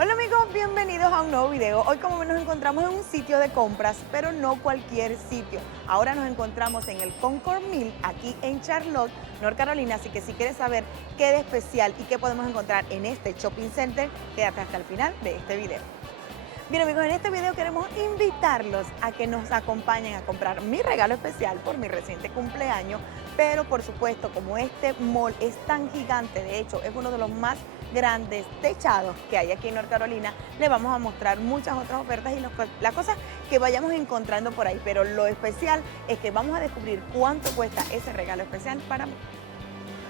Hola amigos, bienvenidos a un nuevo video. Hoy como nos encontramos en un sitio de compras, pero no cualquier sitio. Ahora nos encontramos en el Concord Mill, aquí en Charlotte, North Carolina. Así que si quieres saber qué de especial y qué podemos encontrar en este shopping center, quédate hasta el final de este video. Bien amigos, en este video queremos invitarlos a que nos acompañen a comprar mi regalo especial por mi reciente cumpleaños, pero por supuesto como este mall es tan gigante, de hecho es uno de los más grandes techados que hay aquí en North Carolina, le vamos a mostrar muchas otras ofertas y las cosas que vayamos encontrando por ahí, pero lo especial es que vamos a descubrir cuánto cuesta ese regalo especial para mí.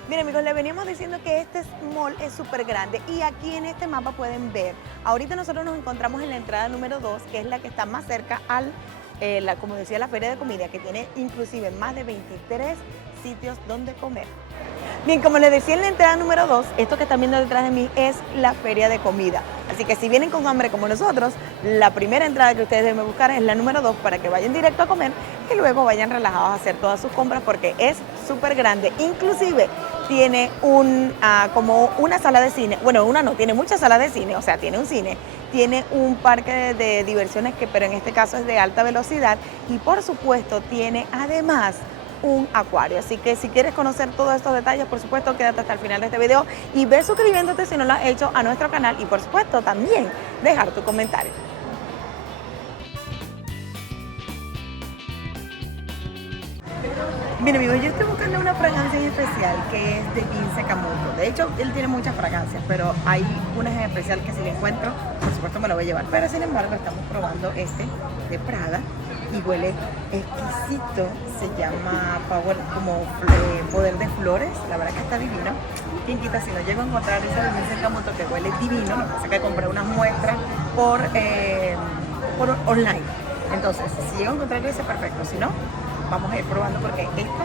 Miren amigos, les veníamos diciendo que este mall es súper grande y aquí en este mapa pueden ver, ahorita nosotros nos encontramos en la entrada número 2, que es la que está más cerca al, como decía, la feria de comida, que tiene inclusive más de 23 sitios donde comer. Bien, como les decía en la entrada número 2, esto que están viendo detrás de mí es la feria de comida. Así que si vienen con hambre como nosotros, la primera entrada que ustedes deben buscar es la número 2 para que vayan directo a comer y luego vayan relajados a hacer todas sus compras porque es súper grande. Inclusive tiene como una sala de cine, bueno, una no, tiene muchas salas de cine, o sea, tiene un cine, tiene un parque de diversiones pero en este caso es de alta velocidad y por supuesto tiene además un acuario. Así que si quieres conocer todos estos detalles, por supuesto, quédate hasta el final de este video y ve suscribiéndote si no lo has hecho a nuestro canal y por supuesto también dejar tu comentario. Bien amigos, yo estoy buscando una fragancia en especial que es de Vince Camuto. De hecho, él tiene muchas fragancias, pero hay una en especial que si la encuentro, por supuesto me la voy a llevar. Pero sin embargo, estamos probando este de Prada y huele exquisito. Se llama Poder de Flores. La verdad que está divino. Quien quita si no llego a encontrar ese de Vince Camuto que huele divino, lo que pasa es que compré unas muestras por online. Entonces, si llego a encontrar ese, perfecto. Si no, vamos a ir probando porque esta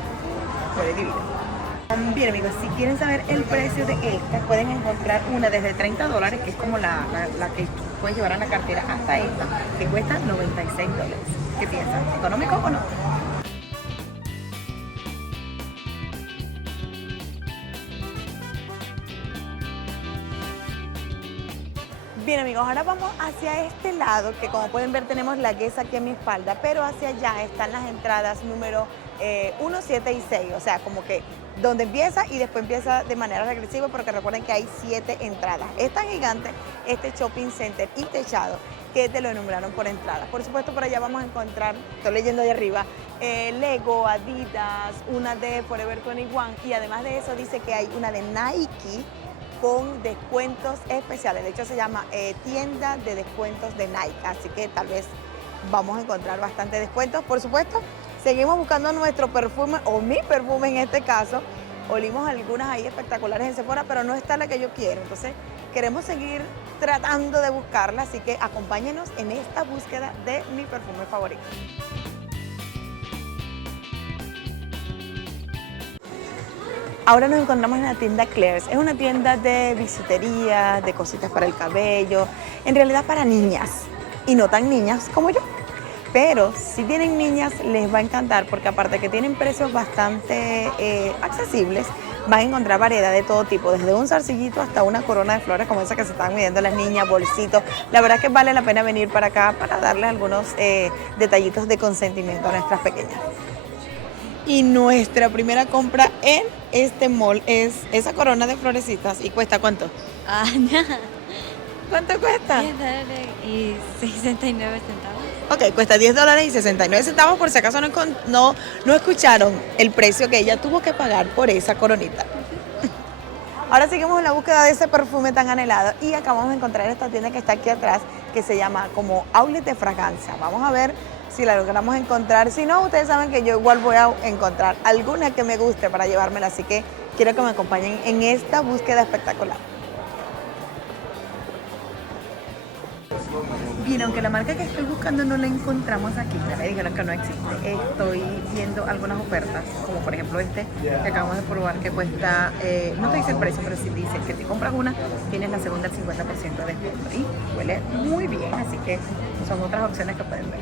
huele divino. Bien amigos, si quieren saber el precio de esta, pueden encontrar una desde $30, que es como la que puedes llevar en la cartera, hasta esta, que cuesta $96. ¿Qué piensan? ¿Económico o no? Bien amigos, ahora vamos hacia este lado, que como pueden ver tenemos la Guess aquí a mi espalda, pero hacia allá están las entradas número 1, 7 y 6, o sea, como que donde empieza y después empieza de manera regresiva, porque recuerden que hay 7 entradas. Es tan gigante este shopping center y techado que te lo nombraron por entrada. Por supuesto, por allá vamos a encontrar, estoy leyendo ahí arriba, Lego, Adidas, una de Forever 21 y además de eso dice que hay una de Nike con descuentos especiales. De hecho se llama tienda de descuentos de Nike, así que tal vez vamos a encontrar bastante descuentos. Por supuesto, seguimos buscando nuestro perfume, o mi perfume en este caso. Olimos algunas ahí espectaculares en Sephora, pero no está la que yo quiero. Entonces queremos seguir tratando de buscarla, así que acompáñenos en esta búsqueda de mi perfume favorito. Ahora nos encontramos en la tienda Claire's. Es una tienda de bisutería, de cositas para el cabello, en realidad para niñas y no tan niñas como yo. Pero si tienen niñas les va a encantar porque aparte que tienen precios bastante accesibles, van a encontrar variedad de todo tipo, desde un zarcillito hasta una corona de flores como esa que se están midiendo las niñas, bolsitos. La verdad que vale la pena venir para acá para darles algunos detallitos de consentimiento a nuestras pequeñas. Y nuestra primera compra en este mall es esa corona de florecitas. ¿Y cuesta cuánto? No. ¿Cuánto cuesta? $10 y 69 centavos. Ok, cuesta $10 y 69 centavos. Por si acaso no escucharon el precio que ella tuvo que pagar por esa coronita. Ahora seguimos en la búsqueda de ese perfume tan anhelado y acabamos de encontrar esta tienda que está aquí atrás que se llama como Outlet de Fragancia. Vamos a ver si la logramos encontrar. Si no, ustedes saben que yo igual voy a encontrar alguna que me guste para llevármela, así que quiero que me acompañen en esta búsqueda espectacular. Bien, aunque la marca que estoy buscando no la encontramos aquí, ya me dijeron que no existe, estoy viendo algunas ofertas, como por ejemplo este que acabamos de probar que cuesta, no te dice el precio, pero sí dice que si compras una, tienes la segunda al 50% de descuento y huele muy bien, así que son otras opciones que pueden ver.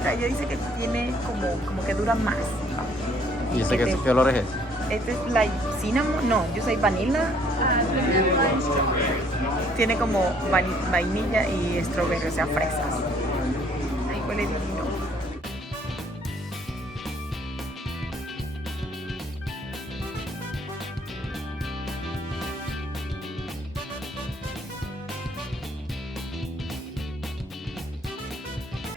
Ella dice que tiene como que dura más. ¿Y ese qué olor es ese? Este es like cinnamon, no, yo soy vanilla. Tiene como vainilla y strawberry, o sea, fresas. Ahí huele divino.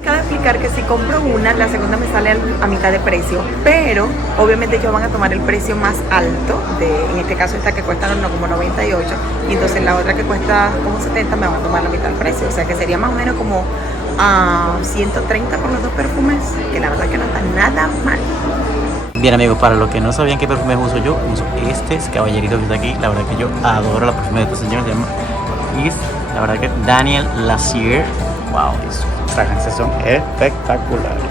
Cabe explicar que si compro una, la segunda me sale a mitad de precio, pero obviamente ellos van a tomar el precio más alto, en este caso esta que cuesta como 98, y entonces la otra que cuesta como 70 me van a tomar la mitad del precio, o sea que sería más o menos como 130 por los dos perfumes, que la verdad que no está nada mal. Bien amigos, para los que no sabían qué perfumes uso yo, uso este caballerito que está aquí. La verdad que yo adoro la perfume de este señor, se llama Yves, la verdad que Daniel Lassier. Wow, sus fragancias son espectaculares.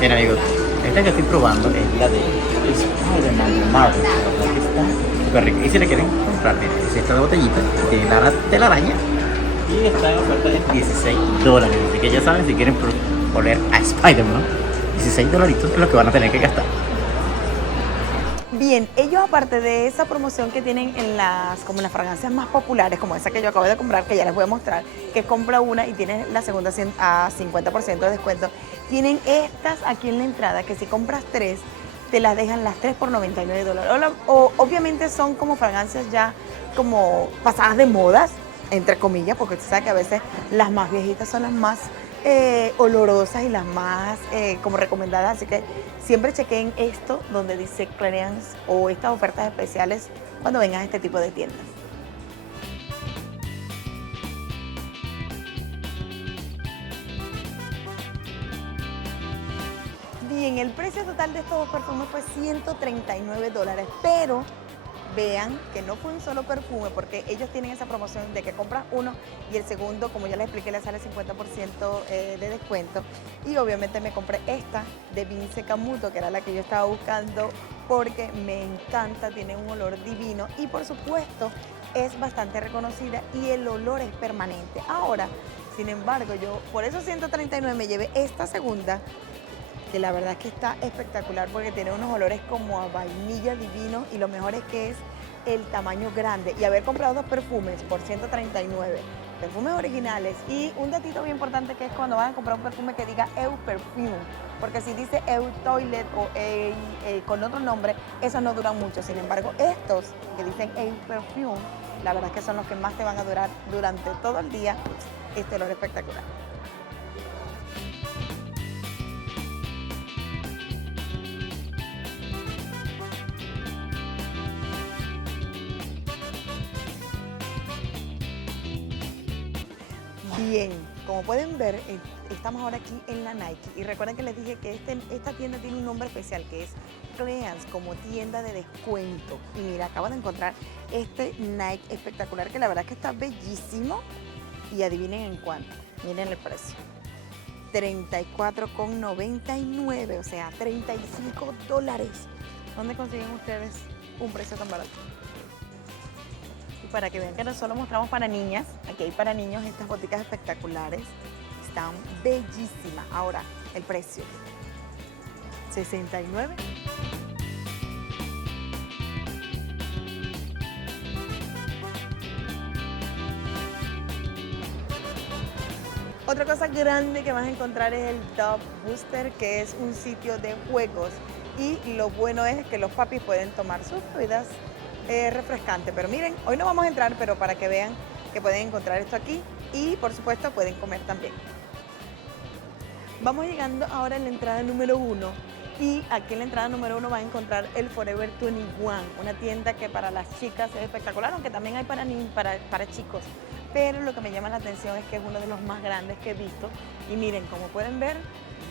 Bien amigos, esta que estoy probando es la de Spider-Man Marvel. La verdad que está súper rica. Y si le quieren comprar, es esta botellita, tiene la telaraña y está en oferta de $16. Así que ya saben, si quieren oler a Spider-Man, $16 es lo que van a tener que gastar. Bien, ellos aparte de esa promoción que tienen en las fragancias más populares, como esa que yo acabo de comprar, que ya les voy a mostrar, que compra una y tienes la segunda a 50% de descuento, tienen estas aquí en la entrada, que si compras 3, te las dejan las 3 por $99. Obviamente son como fragancias ya como pasadas de modas, entre comillas, porque tú sabes que a veces las más viejitas son las más olorosas y las más como recomendadas, así que siempre chequen esto donde dice clearance o estas ofertas especiales cuando vengan a este tipo de tiendas. Bien, el precio total de estos dos perfumes fue $139, pero vean que no fue un solo perfume porque ellos tienen esa promoción de que compras uno y el segundo, como ya les expliqué, le sale 50% de descuento. Y obviamente me compré esta de Vince Camuto, que era la que yo estaba buscando porque me encanta, tiene un olor divino y por supuesto es bastante reconocida y el olor es permanente. Ahora, sin embargo, yo por esos 139 me llevé esta segunda, que la verdad es que está espectacular porque tiene unos olores como a vainilla divino y lo mejor es que es el tamaño grande y haber comprado dos perfumes por 139, perfumes originales. Y un datito bien importante que es cuando van a comprar un perfume que diga Eu Perfume, porque si dice Eu Toilet o con otro nombre, esos no duran mucho. Sin embargo, estos que dicen Eu Perfume, la verdad es que son los que más te van a durar durante todo el día. Este olor espectacular. Bien, como pueden ver, estamos ahora aquí en la Nike y recuerden que les dije que esta tienda tiene un nombre especial que es Clearance, como tienda de descuento. Y mira, acabo de encontrar este Nike espectacular que la verdad es que está bellísimo y adivinen en cuánto, miren el precio. $34,99, o sea, $35. ¿Dónde consiguen ustedes un precio tan barato? Para que vean que no solo mostramos para niñas, aquí hay para niños estas boticas espectaculares, están bellísimas. Ahora, el precio, $69. Otra cosa grande que vas a encontrar es el Dove Booster, que es un sitio de juegos y lo bueno es que los papis pueden tomar sus bebidas refrescante. Pero miren, hoy no vamos a entrar, pero para que vean que pueden encontrar esto aquí y por supuesto pueden comer también. Vamos llegando ahora a la entrada número 1 y aquí en la entrada número 1 van a encontrar el Forever 21, una tienda que para las chicas es espectacular, aunque también hay para chicos, pero lo que me llama la atención es que es uno de los más grandes que he visto y miren, como pueden ver,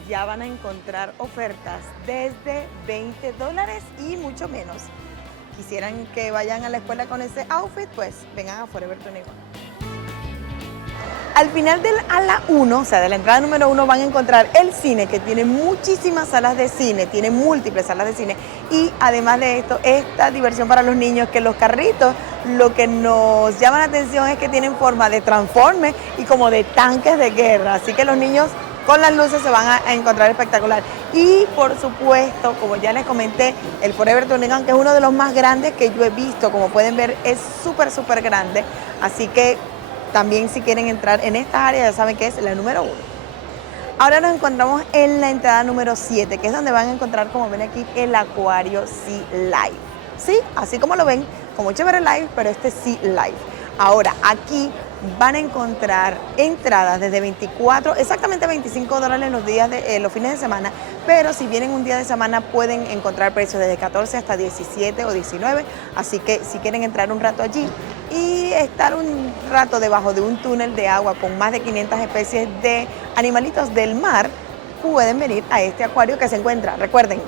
ya van a encontrar ofertas desde $20 y mucho menos. Quisieran que vayan a la escuela con ese outfit, pues vengan a Forever 21. Al final del ala 1, o sea, de la entrada número 1, van a encontrar el cine, que tiene muchísimas salas de cine, tiene múltiples salas de cine. Y además de esto, esta diversión para los niños, que los carritos, lo que nos llama la atención es que tienen forma de transforme y como de tanques de guerra. Así que los niños con las luces se van a encontrar espectacular. Y por supuesto, como ya les comenté, el Forever 21, que es uno de los más grandes que yo he visto, como pueden ver, es súper grande. Así que también si quieren entrar en esta área, ya saben que es la número 1. Ahora nos encontramos en la entrada número 7, que es donde van a encontrar, como ven aquí, el Acuario Sea Life. Sí, así como lo ven, como Chévere Life, pero este Sea Life. Ahora, aquí van a encontrar entradas desde 24, exactamente $25 los días los fines de semana, pero si vienen un día de semana pueden encontrar precios desde 14 hasta 17 o 19, así que si quieren entrar un rato allí y estar un rato debajo de un túnel de agua con más de 500 especies de animalitos del mar, pueden venir a este acuario que se encuentra, recuerden,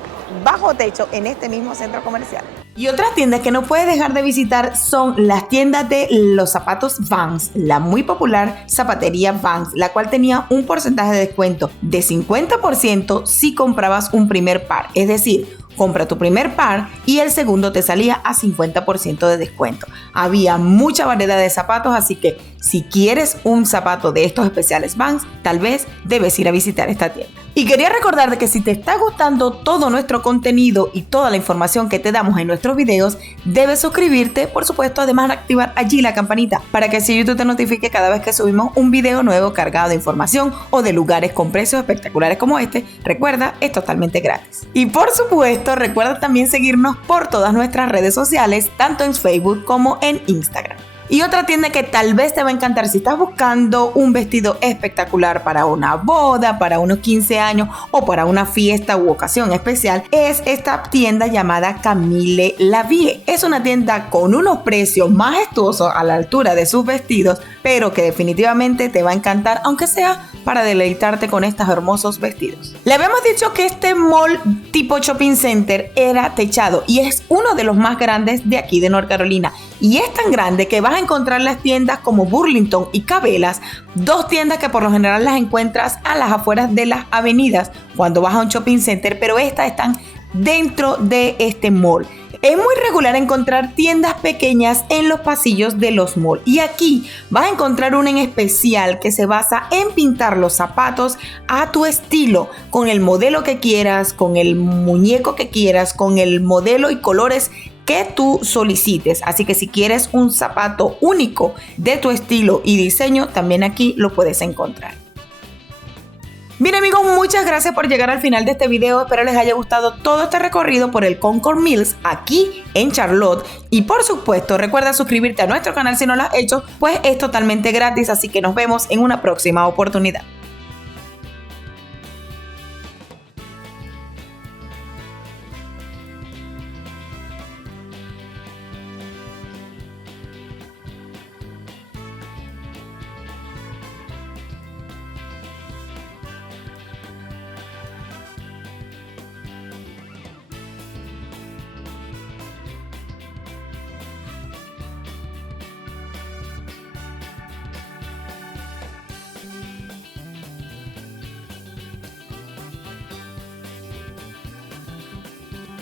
bajo techo en este mismo centro comercial. Y otras tiendas que no puedes dejar de visitar son las tiendas de los zapatos Vans, la muy popular zapatería Vans, la cual tenía un porcentaje de descuento de 50% si comprabas un primer par, es decir, compra tu primer par y el segundo te salía a 50% de descuento. Había mucha variedad de zapatos, así que si quieres un zapato de estos especiales Vans, tal vez debes ir a visitar esta tienda. Y quería recordarte que si te está gustando todo nuestro contenido y toda la información que te damos en nuestros videos, debes suscribirte, por supuesto, además de activar allí la campanita para que así YouTube te notifique cada vez que subimos un video nuevo cargado de información o de lugares con precios espectaculares como este. Recuerda, es totalmente gratis. Y por supuesto, recuerda también seguirnos por todas nuestras redes sociales, tanto en Facebook como en Instagram. Y otra tienda que tal vez te va a encantar si estás buscando un vestido espectacular para una boda, para unos 15 años o para una fiesta u ocasión especial, es esta tienda llamada Camille Lavie. Es una tienda con unos precios majestuosos a la altura de sus vestidos, pero que definitivamente te va a encantar, aunque sea para deleitarte con estos hermosos vestidos. Le habíamos dicho que este mall tipo shopping center era techado y es uno de los más grandes de aquí de North Carolina. Y es tan grande que vas a encontrar las tiendas como Burlington y Cabela's, dos tiendas que por lo general las encuentras a las afueras de las avenidas cuando vas a un shopping center, pero estas están dentro de este mall. Es muy regular encontrar tiendas pequeñas en los pasillos de los malls y aquí vas a encontrar una en especial que se basa en pintar los zapatos a tu estilo, con el modelo que quieras, con el muñeco que quieras, con el modelo y colores que tú solicites. Así que si quieres un zapato único de tu estilo y diseño, también aquí lo puedes encontrar. Bien amigos, muchas gracias por llegar al final de este video. Espero les haya gustado todo este recorrido por el Concord Mills aquí en Charlotte. Y por supuesto, recuerda suscribirte a nuestro canal si no lo has hecho, pues es totalmente gratis. Así que nos vemos en una próxima oportunidad.